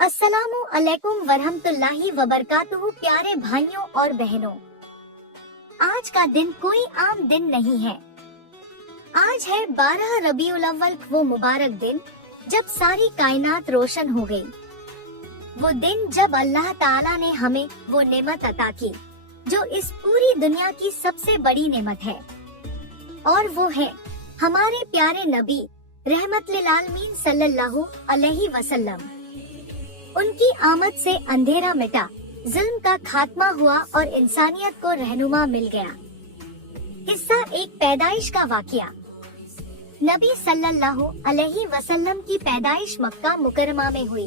अस्सलामु अलैकुम वरहमतुल्लाहि वबरकातुहू। प्यारे भाइयों और बहनों, आज का दिन कोई आम दिन नहीं है। आज है 12 रबीउल अव्वल, वो मुबारक दिन जब सारी कायनात रोशन हो गई। वो दिन जब अल्लाह ताला ने हमें वो नेमत अता की जो इस पूरी दुनिया की सबसे बड़ी नेमत है, और वो है हमारे प्यारे नबी रहमत लिल आलमीन सल्लल्लाहु अलैहि वसल्लम। उनकी आमद से अंधेरा मिटा, जुल्म का खात्मा हुआ और इंसानियत को रहनुमा मिल गया। हिस्सा एक पैदाइश का वाकया। नबी सल्लल्लाहु अलैहि वसल्लम की पैदाइश मक्का मुकरमा में हुई।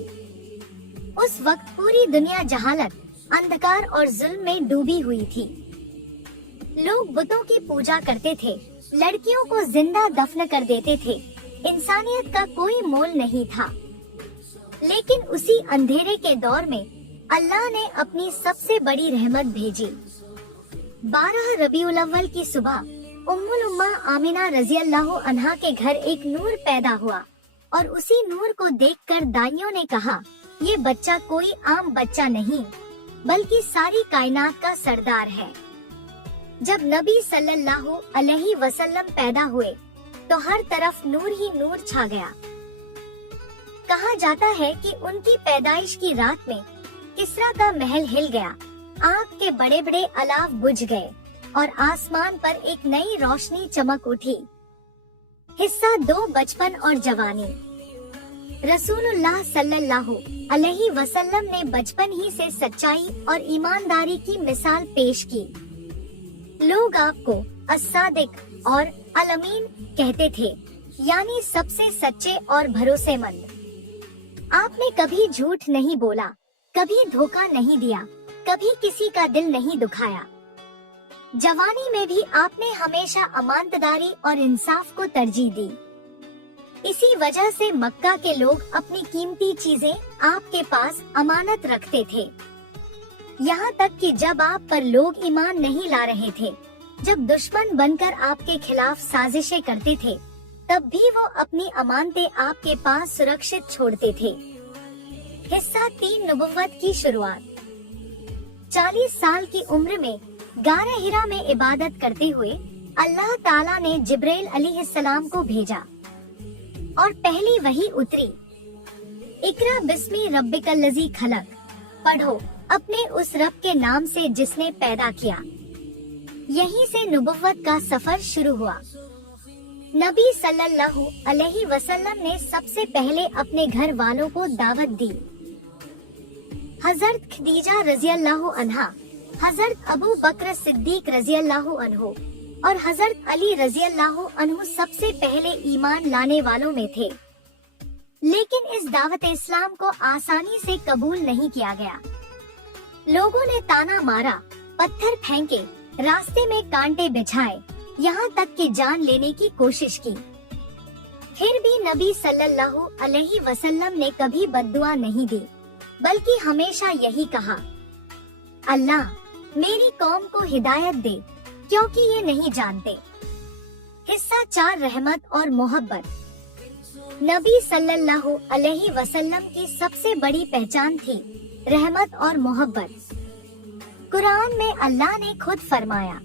उस वक्त पूरी दुनिया जहालत, अंधकार और जुल्म में डूबी हुई थी। लोग बुतों की पूजा करते थे, लड़कियों को जिंदा दफन कर देते थे। इंसानियत का कोई मोल नहीं था। लेकिन उसी अंधेरे के दौर में अल्लाह ने अपनी सबसे बड़ी रहमत भेजी। 12 रबीउल अव्वल की सुबह उम्मुल उम्मा आमिना रज़ी अल्लाहु अन्हा के घर एक नूर पैदा हुआ, और उसी नूर को देखकर दाइयों ने कहा, ये बच्चा कोई आम बच्चा नहीं, बल्कि सारी कायनात का सरदार है। जब नबी सल्लल्लाहु अलैहि वसल्लम पैदा हुए तो हर तरफ नूर ही नूर छा गया। कहा जाता है कि उनकी पैदाइश की रात में किस्रा का महल हिल गया, आग के बड़े बड़े अलाव बुझ गए और आसमान पर एक नई रोशनी चमक उठी। हिस्सा 2, बचपन और जवानी। रसूलुल्लाह सल्लल्लाहु अलैहि वसल्लम ने बचपन ही से सच्चाई और ईमानदारी की मिसाल पेश की। लोग आपको अस्सादिक और अल-अमीन कहते थे, यानी सबसे सच्चे और भरोसेमंद। आपने कभी झूठ नहीं बोला, कभी धोखा नहीं दिया, कभी किसी का दिल नहीं दुखाया। जवानी में भी आपने हमेशा अमानतदारी और इंसाफ को तरजीह दी। इसी वजह से मक्का के लोग अपनी कीमती चीजें आपके पास अमानत रखते थे। यहाँ तक कि जब आप पर लोग ईमान नहीं ला रहे थे, जब दुश्मन बनकर आपके खिलाफ साजिशें करते थे, तब भी वो अपनी अमानतें आपके पास सुरक्षित छोड़ते थे। हिस्सा 3, नबुव्वत की शुरुआत। 40 साल की उम्र में गारे हिरा में इबादत करते हुए अल्लाह ताला ने जिब्राइल अलैहिस्सलाम को भेजा और पहली वही उतरी, इकरा बिस्मी रब्बिकल लज़ी खलक, पढ़ो अपने उस रब के नाम से जिसने पैदा किया। यहीं से नबुव्वत का सफर शुरू हुआ। नबी सल्लल्लाहु अलैहि वसल्लम ने सबसे पहले अपने घर वालों को दावत दी। हजरत खदीजा रज़ी अल्लाहु अन्हा, हजरत अबू बकर सिद्दीक रज़ी अल्लाहु अन्हु और हजरत अली रज़ी अल्लाहु अन्हु सबसे पहले ईमान लाने वालों में थे। लेकिन इस दावत इस्लाम को आसानी से कबूल नहीं किया गया। लोगों ने ताना मारा, पत्थर फेंके, रास्ते में कांटे बिछाए, यहाँ तक कि जान लेने की कोशिश की। फिर भी नबी सल्लल्लाहु अलैहि वसल्लम ने कभी बद्दुआ नहीं दी, बल्कि हमेशा यही कहा, अल्लाह मेरी कौम को हिदायत दे, क्योंकि ये नहीं जानते। हिस्सा 4, रहमत और मोहब्बत। नबी सल्लल्लाहु अलैहि वसल्लम की सबसे बड़ी पहचान थी रहमत और मोहब्बत। कुरान में अल्लाह ने खुद फरमाया,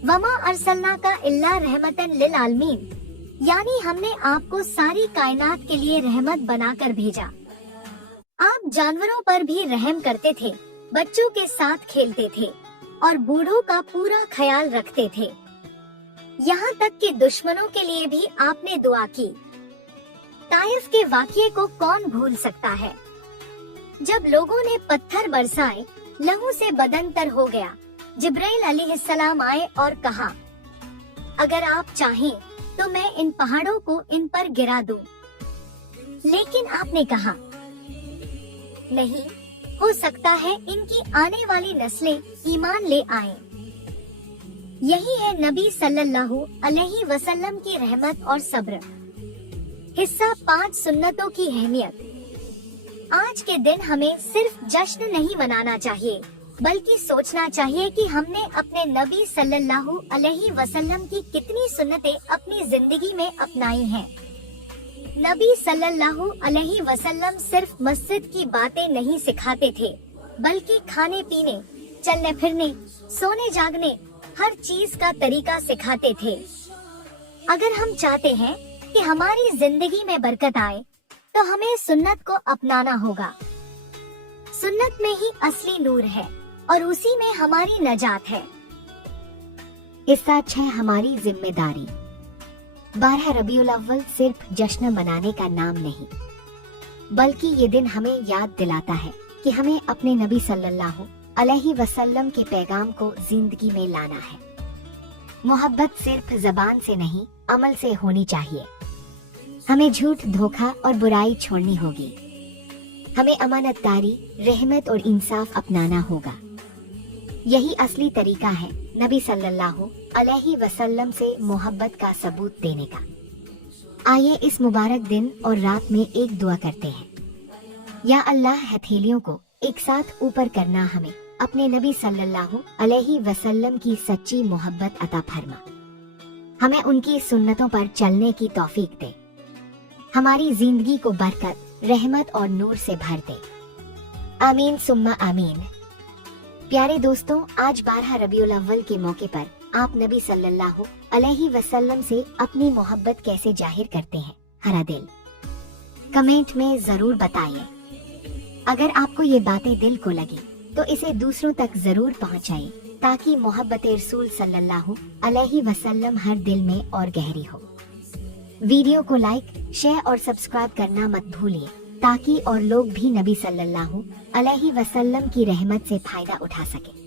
वमा अरसलना का इल्ला रहमतन लिल आलमीन, यानी हमने आपको सारी कायनात के लिए रहमत बनाकर भेजा। आप जानवरों पर भी रहम करते थे, बच्चों के साथ खेलते थे और बूढ़ों का पूरा ख्याल रखते थे। यहाँ तक कि दुश्मनों के लिए भी आपने दुआ की। ताइफ के वाक़ये को कौन भूल सकता है, जब लोगों ने पत्थर बरसाए, लहू से बदन तर हो गया। जिब्राइल अलैहिस्सलाम आए और कहा, अगर आप चाहें तो मैं इन पहाड़ों को इन पर गिरा दूं। लेकिन आपने कहा, नहीं हो सकता है इनकी आने वाली नस्लें ईमान ले आएं। यही है नबी सल्लल्लाहु अलैहि वसल्लम की रहमत और सब्र। हिस्सा 5, सुन्नतों की अहमियत। आज के दिन हमें सिर्फ जश्न नहीं मनाना चाहिए, बल्कि सोचना चाहिए कि हमने अपने नबी सल्लल्लाहु अलैहि वसल्लम की कितनी सुन्नतें अपनी जिंदगी में अपनाई हैं। नबी सल्लल्लाहु अलैहि वसल्लम सिर्फ मस्जिद की बातें नहीं सिखाते थे, बल्कि खाने पीने, चलने फिरने, सोने जागने, हर चीज का तरीका सिखाते थे। अगर हम चाहते हैं कि हमारी जिंदगी में बरकत आए, तो हमें सुन्नत को अपनाना होगा। सुन्नत में ही असली नूर है और उसी में हमारी नजात है। इस साथ है हमारी जिम्मेदारी। 12 रबीउल अव्वल सिर्फ जश्न मनाने का नाम नहीं, बल्कि ये दिन हमें याद दिलाता है कि हमें अपने नबी सल्लल्लाहु अलैहि वसल्लम के पैगाम को जिंदगी में लाना है। मोहब्बत सिर्फ जबान से नहीं, अमल से होनी चाहिए। हमें झूठ, धोखा और बुराई छोड़नी होगी। हमें अमानतदारी, रहमत और इंसाफ अपनाना होगा। यही असली तरीका है नबी सल्लल्लाहु अलैहि वसल्लम से मोहब्बत का सबूत देने का। आइए इस मुबारक दिन और रात में एक दुआ करते हैं। या अल्लाह, हथेलियों को एक साथ ऊपर करना हमें अपने नबी सल्लल्लाहु अलैहि वसल्लम की सच्ची मोहब्बत अता फरमा। हमें उनकी सुन्नतों पर चलने की तौफीक दे। हमारी जिंदगी को बरकत, रहमत और नूर से भर दे। आमीन सुम्मा आमीन। प्यारे दोस्तों, आज 12 रबीउल अव्वल के मौके पर आप नबी सल्लल्लाहु अलैहि वसल्लम से अपनी मोहब्बत कैसे जाहिर करते हैं? हरा दिल कमेंट में जरूर बताइए। अगर आपको ये बातें दिल को लगी तो इसे दूसरों तक जरूर पहुंचाइए, ताकि मोहब्बत रसूल सल्लल्लाहु अलैहि वसल्लम हर दिल में और गहरी हो। वीडियो को लाइक, शेयर और सब्सक्राइब करना मत भूलिए, ताकि और लोग भी नबी सल्लल्लाहु अलैहि वसल्लम की रहमत से फायदा उठा सके।